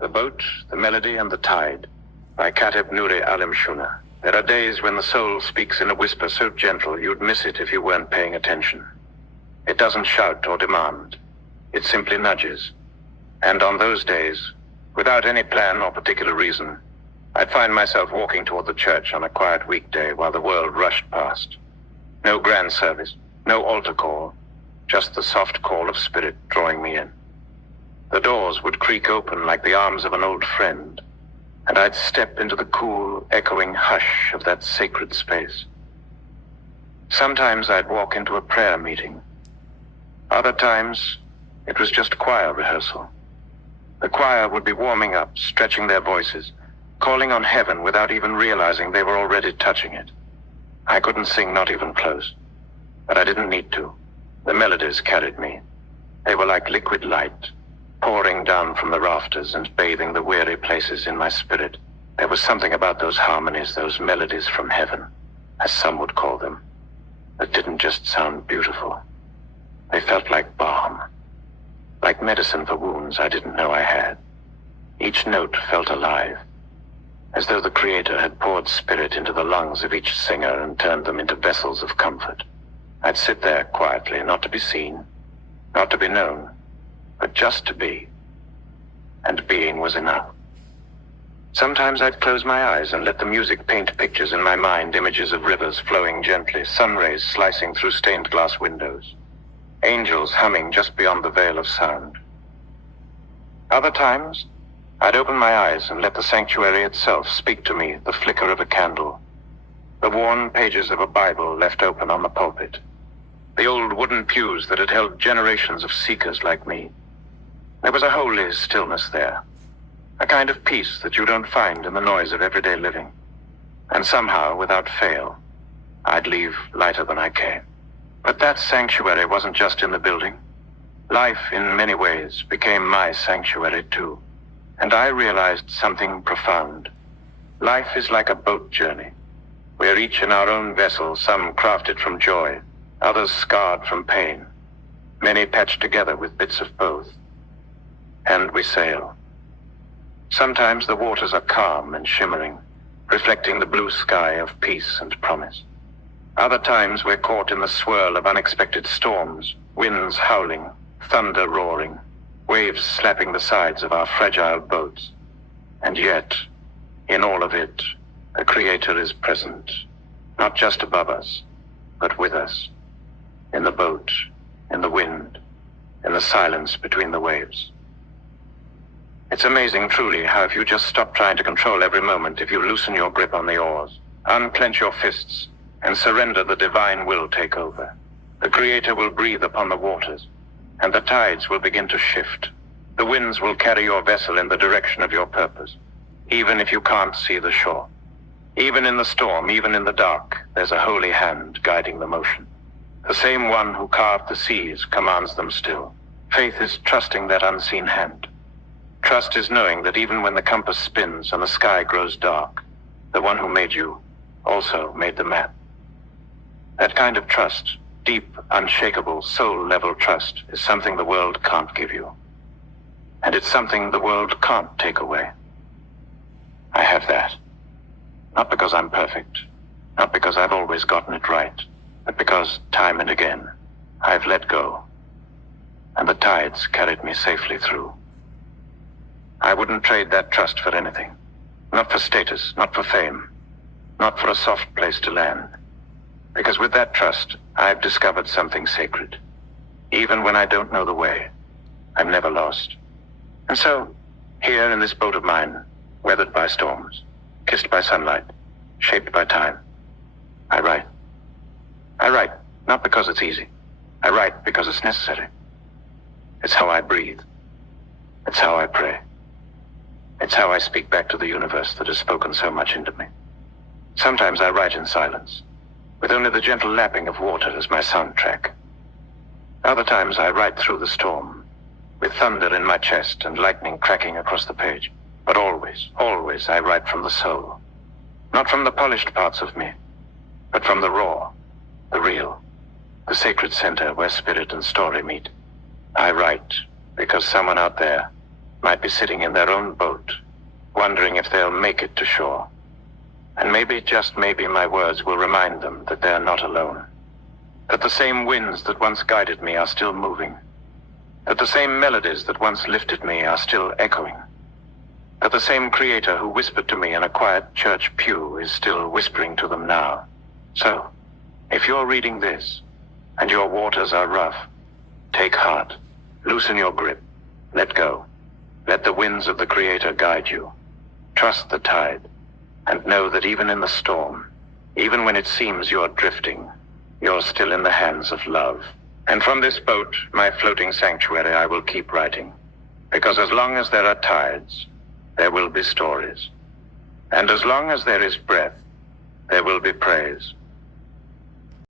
The Boat, the Melody, and the Tide by Kateb Nuri Alim Shuna. There are days when the soul speaks in a whisper so gentle you'd miss it if you weren't paying attention. It doesn't shout or demand. It simply nudges. And on those days, without any plan or particular reason, I'd find myself walking toward the church on a quiet weekday while the world rushed past. No grand service, no altar call, just the soft call of spirit drawing me in. The doors would creak open like the arms of an old friend, and I'd step into the cool, echoing hush of that sacred space. Sometimes I'd walk into a prayer meeting. Other times, it was just choir rehearsal. The choir would be warming up, stretching their voices, calling on heaven without even realizing they were already touching it. I couldn't sing, not even close, but I didn't need to. The melodies carried me. They were like liquid light, pouring down from the rafters and bathing the weary places in my spirit. There was something about those harmonies, those melodies from heaven, as some would call them, that didn't just sound beautiful. They felt like balm, like medicine for wounds I didn't know I had. Each note felt alive, as though the Creator had poured spirit into the lungs of each singer and turned them into vessels of comfort. I'd sit there quietly, not to be seen, not to be known, but just to be. And being was enough. Sometimes I'd close my eyes and let the music paint pictures in my mind, images of rivers flowing gently, sun rays slicing through stained glass windows, angels humming just beyond the veil of sound. Other times, I'd open my eyes and let the sanctuary itself speak to me, the flicker of a candle, the worn pages of a Bible left open on the pulpit, the old wooden pews that had held generations of seekers like me. There was a holy stillness there, a kind of peace that you don't find in the noise of everyday living. And somehow, without fail, I'd leave lighter than I came. But that sanctuary wasn't just in the building. Life, in many ways, became my sanctuary too. And I realized something profound. Life is like a boat journey. We're each in our own vessel, some crafted from joy, others scarred from pain, many patched together with bits of both. And we sail. Sometimes the waters are calm and shimmering, reflecting the blue sky of peace and promise. Other times we're caught in the swirl of unexpected storms, winds howling, thunder roaring, waves slapping the sides of our fragile boats. And yet, in all of it, the Creator is present, not just above us, but with us, in the boat, in the wind, in the silence between the waves. It's amazing, truly, how if you just stop trying to control every moment, if you loosen your grip on the oars, unclench your fists, and surrender the divine will take over, the Creator will breathe upon the waters, and the tides will begin to shift. The winds will carry your vessel in the direction of your purpose, even if you can't see the shore. Even in the storm, even in the dark, there's a holy hand guiding the motion. The same one who carved the seas commands them still. Faith is trusting that unseen hand. Trust is knowing that even when the compass spins and the sky grows dark, the one who made you also made the map. That kind of trust, deep, unshakable, soul-level trust, is something the world can't give you. And it's something the world can't take away. I have that. Not because I'm perfect, not because I've always gotten it right, but because, time and again, I've let go, and the tides carried me safely through. I wouldn't trade that trust for anything. Not for status, not for fame, not for a soft place to land. Because with that trust, I've discovered something sacred. Even when I don't know the way, I'm never lost. And so, here in this boat of mine, weathered by storms, kissed by sunlight, shaped by time, I write. I write, not because it's easy. I write because it's necessary. It's how I breathe. It's how I pray. It's how I speak back to the universe that has spoken so much into me. Sometimes I write in silence, with only the gentle lapping of water as my soundtrack. Other times I write through the storm, with thunder in my chest and lightning cracking across the page. But always, always I write from the soul. Not from the polished parts of me, but from the raw, the real, the sacred center where spirit and story meet. I write because someone out there might be sitting in their own boat, wondering if they'll make it to shore. And maybe, just maybe, my words will remind them that they are not alone. That the same winds that once guided me are still moving. That the same melodies that once lifted me are still echoing. That the same Creator who whispered to me in a quiet church pew is still whispering to them now. So, if you're reading this, and your waters are rough, take heart, loosen your grip, let go. Let the winds of the Creator guide you. Trust the tide, and know that even in the storm, even when it seems you're drifting, you're still in the hands of love. And from this boat, my floating sanctuary, I will keep writing. Because as long as there are tides, there will be stories. And as long as there is breath, there will be praise.